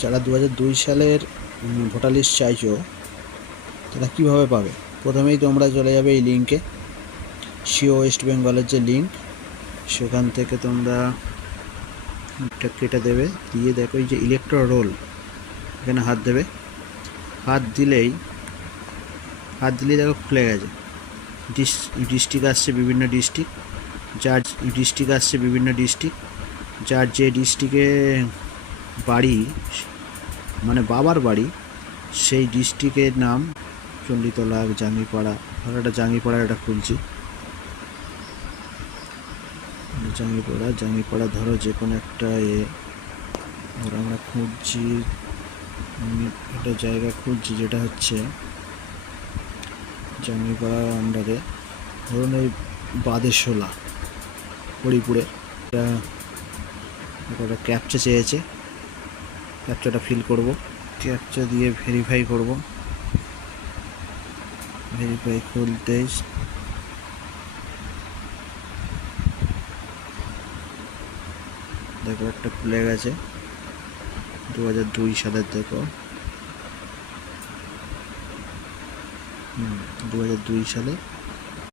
যারা 2002 সালের voter list চাইছো তারা কীভাবে পাবে? প্রথমেই তোমরা চলে যাবে এই লিঙ্কে, সিও ওয়েস্ট বেঙ্গলের যে লিঙ্ক, সেখান থেকে তোমরা এটা কেটে দেবে, দিয়ে দেখো এই যে ইলেকট্রাল রোল, এখানে হাত দেবে। হাত দিলেই দেখো খুলে গেছে। ডিস্ট্রিক্ট আসছে বিভিন্ন ডিস্ট্রিক্ট, যার যে ডিস্ট্রিক্টে বাড়ি, মানে বাবার বাড়ি, সেই ডিস্ট্রিক্টের নাম। চণ্ডীতলা, জাঙ্গিপাড়া, ধরো এটা জাঙ্গিপাড়া, এটা খুলছি জাঙ্গিপাড়া ধরো যে কোনো একটা ধরো আমরা খুঁজছি, একটা জায়গা খুঁজছি যেটা হচ্ছে জাঙ্গিপাড়ার আন্ডারে, ধরুন এই বাদেশোলা, হরিপুরে। এটা ক্যাপচা চেয়েছে, ক্যাপচাটা ফিল করব, ক্যাপচা দিয়ে ভেরিফাই করব। ভেরিফাই খুলতেই দেখো একটা খুলে গেছে, 2002 সালের। দেখো 2002 সালে